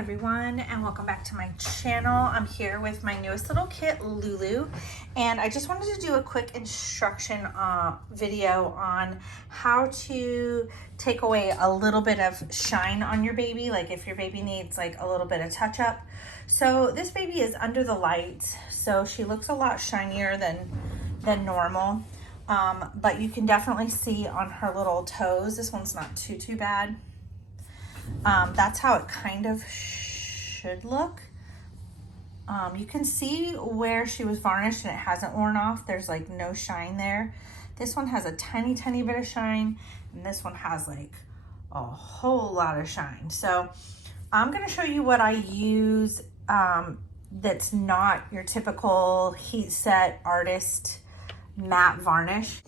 everyone, and welcome back to my channel. I'm here with my newest little kit, Lulu, and I just wanted to do a quick instruction video on how to take away a little bit of shine on your baby, like if your baby needs like a little bit of touch up. So this baby is under the lights, so she looks a lot shinier than normal, but you can definitely see on her little toes. This one's not too bad. That's how it kind of should look. You can see where she was varnished and it hasn't worn off. There's like no shine there. This one has a tiny bit of shine, and this one has like a whole lot of shine. So I'm going to show you what I use that's not your typical heat set artist matte varnish.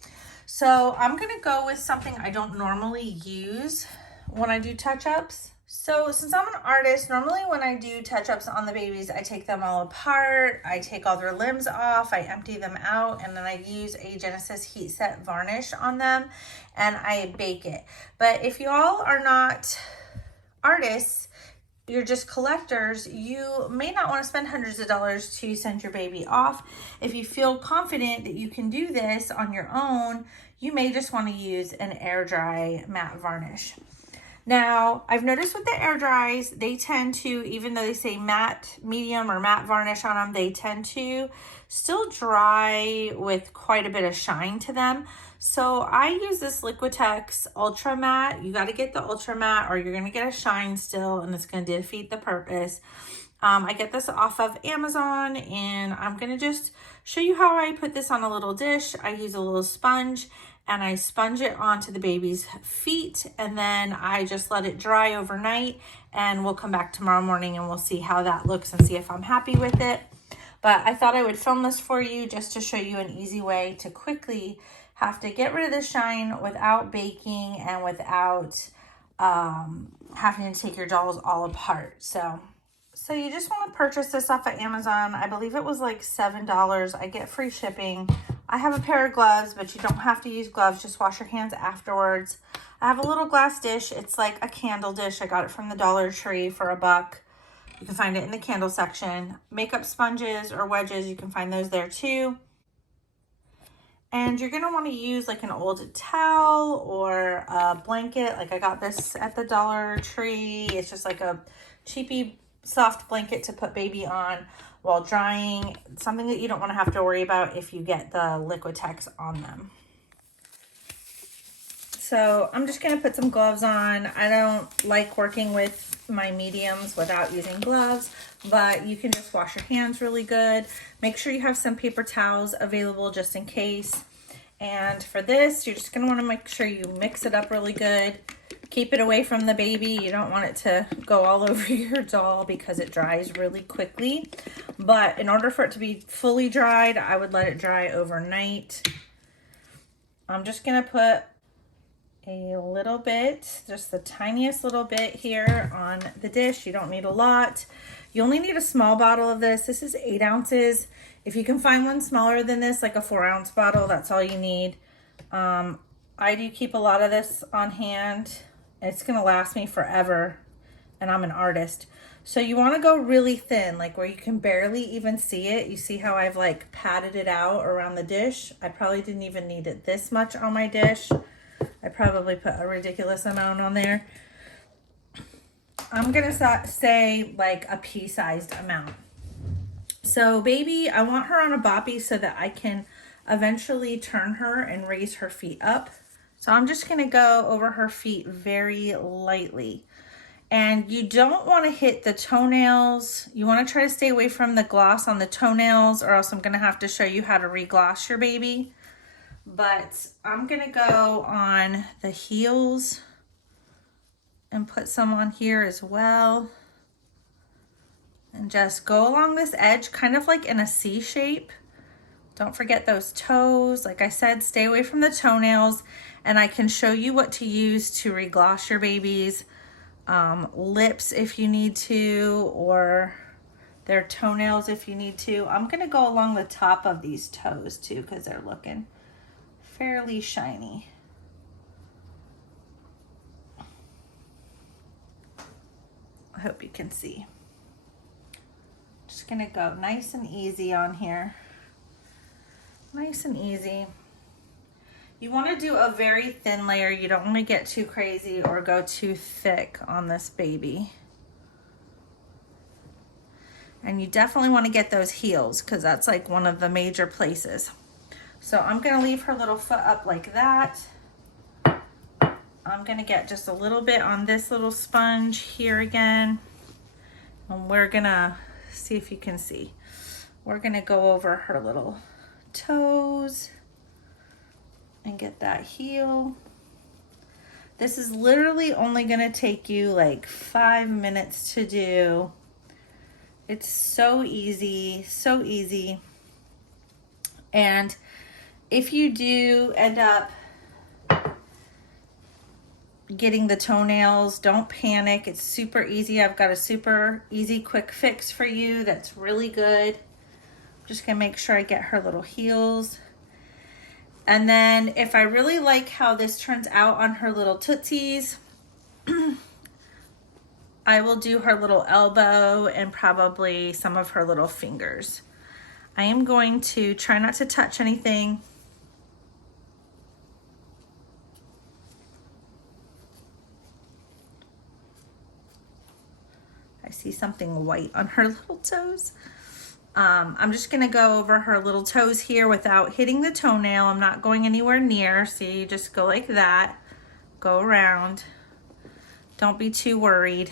So I'm going to go with something I don't normally use when I do touch-ups. So since I'm an artist, normally when I do touch-ups on the babies, I take them all apart, I take all their limbs off, I empty them out, and then I use a Genesis heat set varnish on them and I bake it. But if you all are not artists, you're just collectors, you may not want to spend hundreds of dollars to send your baby off. If you feel confident that you can do this on your own, you may just want to use an air dry matte varnish. Now, I've noticed with the air dries, they tend to, even though they say matte medium or matte varnish on them, they tend to still dry with quite a bit of shine to them. So I use this Liquitex Ultra Matte. You got to get the Ultra Matte or you're going to get a shine still and it's going to defeat the purpose. I get this off of Amazon, and I'm going to just show you how I put this on a little dish. I use a little sponge and I sponge it onto the baby's feet, and then I just let it dry overnight, and we'll come back tomorrow morning and we'll see how that looks and see if I'm happy with it. But I thought I would film this for you just to show you an easy way to quickly have to get rid of the shine without baking and without having to take your dolls all apart. So you just want to purchase this off of Amazon. I believe it was like $7. I get free shipping. I have a pair of gloves, but you don't have to use gloves. Just wash your hands afterwards. I have a little glass dish. It's like a candle dish. I got it from the Dollar Tree for $1. You can find it in the candle section. Makeup sponges or wedges, you can find those there too. And you're going to want to use like an old towel or a blanket. Like I got this at the Dollar Tree. It's just like a cheapy soft blanket to put baby on while drying. Something that you don't want to have to worry about if you get the Liquitex on them. So I'm just going to put some gloves on. I don't like working with my mediums without using gloves, but you can just wash your hands really good. Make sure you have some paper towels available just in case. And for this, you're just going to want to make sure you mix it up really good. Keep it away from the baby. You don't want it to go all over your doll because it dries really quickly. But in order for it to be fully dried, I would let it dry overnight. I'm just going to put a little bit, just the tiniest little bit here on the dish. You don't need a lot. You only need a small bottle of this. This is 8 ounces. If you can find one smaller than this, like a 4-ounce bottle, that's all you need. I do keep a lot of this on hand. It's going to last me forever, and I'm an artist. So you want to go really thin, like where you can barely even see it. You see how I've like patted it out around the dish? I probably didn't even need it this much on my dish. I probably put a ridiculous amount on there. I'm going to say like a pea-sized amount. So baby, I want her on a boppy so that I can eventually turn her and raise her feet up. So I'm just going to go over her feet very lightly. And you don't want to hit the toenails. You want to try to stay away from the gloss on the toenails, or else I'm going to have to show you how to regloss your baby. But I'm going to go on the heels and put some on here as well. And just go along this edge, kind of like in a C shape. Don't forget those toes. Like I said, stay away from the toenails. And I can show you what to use to regloss your baby's lips if you need to, or their toenails if you need to. I'm going to go along the top of these toes too because they're looking fairly shiny. I hope you can see. Just gonna go nice and easy on here. Nice and easy. You want to do a very thin layer. You don't want to get too crazy or go too thick on this baby. And you definitely want to get those heels because that's like one of the major places. So I'm going to leave her little foot up like that. I'm going to get just a little bit on this little sponge here again. And we're going to see if you can see. We're going to go over her little toes and get that heel. This is literally only going to take you like 5 minutes to do. It's so easy, so easy. And if you do end up getting the toenails, don't panic. It's super easy. I've got a super easy quick fix for you that's really good. I'm just gonna make sure I get her little heels. And then if I really like how this turns out on her little tootsies, I will do her little elbow and probably some of her little fingers. I am going to try not to touch anything. I see something white on her little toes. I'm just gonna go over her little toes here without hitting the toenail. I'm not going anywhere near. See, you just go like that, go around. Don't be too worried.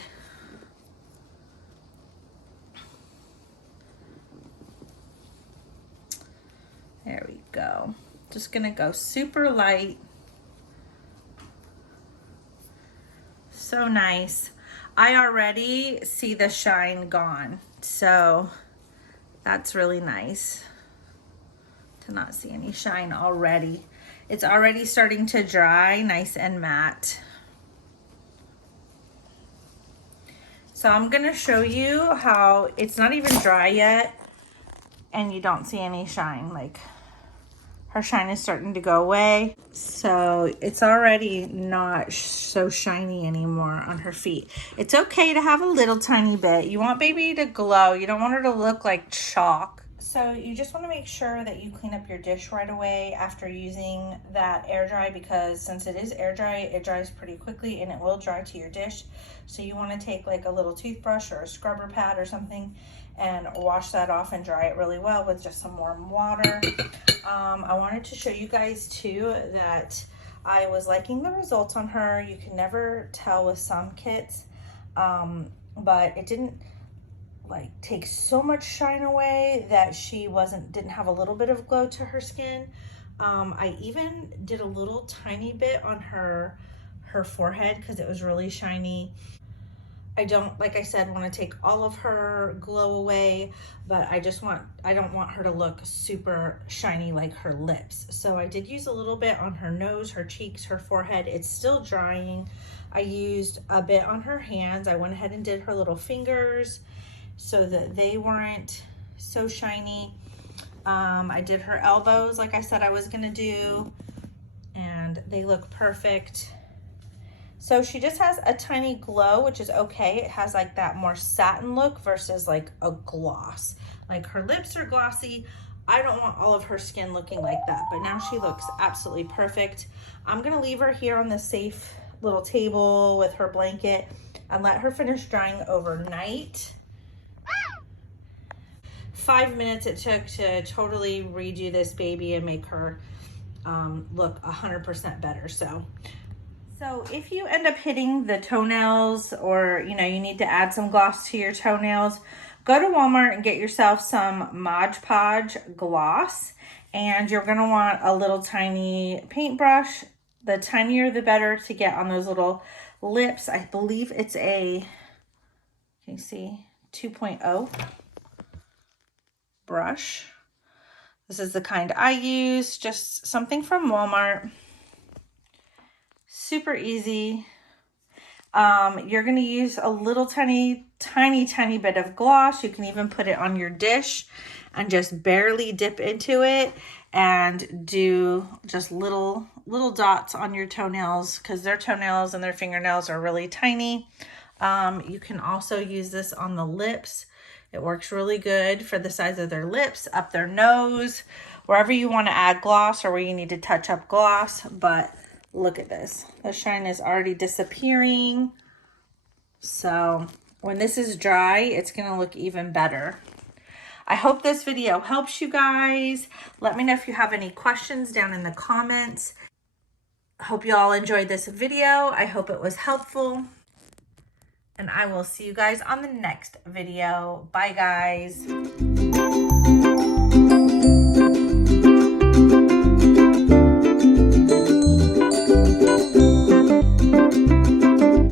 There we go. Just gonna go super light. So nice. I already see the shine gone, so that's really nice to not see any shine already. It's already starting to dry nice and matte. So I'm gonna show you how it's not even dry yet and you don't see any shine. Like, her shine is starting to go away. So it's already not so shiny anymore on her feet. It's okay to have a little tiny bit. You want baby to glow. You don't want her to look like chalk. So you just want to make sure that you clean up your dish right away after using that air dry, because since it is air dry, it dries pretty quickly and it will dry to your dish. So you want to take like a little toothbrush or a scrubber pad or something and wash that off and dry it really well with just some warm water. I wanted to show you guys too that I was liking the results on her. You can never tell with some kits, but it didn't like take so much shine away that she didn't have a little bit of glow to her skin. I even did a little tiny bit on her forehead because it was really shiny. I don't, like I said, want to take all of her glow away, but I don't want her to look super shiny like her lips. So I did use a little bit on her nose, her cheeks, her forehead. It's still drying. I used a bit on her hands. I went ahead and did her little fingers so that they weren't so shiny. I did her elbows like I said I was gonna do, and they look perfect. So she just has a tiny glow, which is okay. It has like that more satin look versus like a gloss. Like her lips are glossy. I don't want all of her skin looking like that, but now she looks absolutely perfect. I'm gonna leave her here on the safe little table with her blanket and let her finish drying overnight. 5 minutes it took to totally redo this baby and make her look 100% better. So if you end up hitting the toenails, or you need to add some gloss to your toenails, go to Walmart and get yourself some Mod Podge gloss, and you're gonna want a little tiny paintbrush. The tinier the better to get on those little lips. I believe it's a, can you see, 2.0 brush. This is the kind I use, just something from Walmart. Super easy. You're going to use a little tiny bit of gloss. You can even put it on your dish and just barely dip into it and do just little dots on your toenails, because their toenails and their fingernails are really tiny. You can also use this on the lips. It works really good for the size of their lips, up their nose, wherever you want to add gloss or where you need to touch up gloss. But look at this. The shine is already disappearing. So when this is dry, it's going to look even better. I hope this video helps you guys. Let me know if you have any questions down in the comments. Hope you all enjoyed this video. I hope it was helpful. And I will see you guys on the next video. Bye, guys.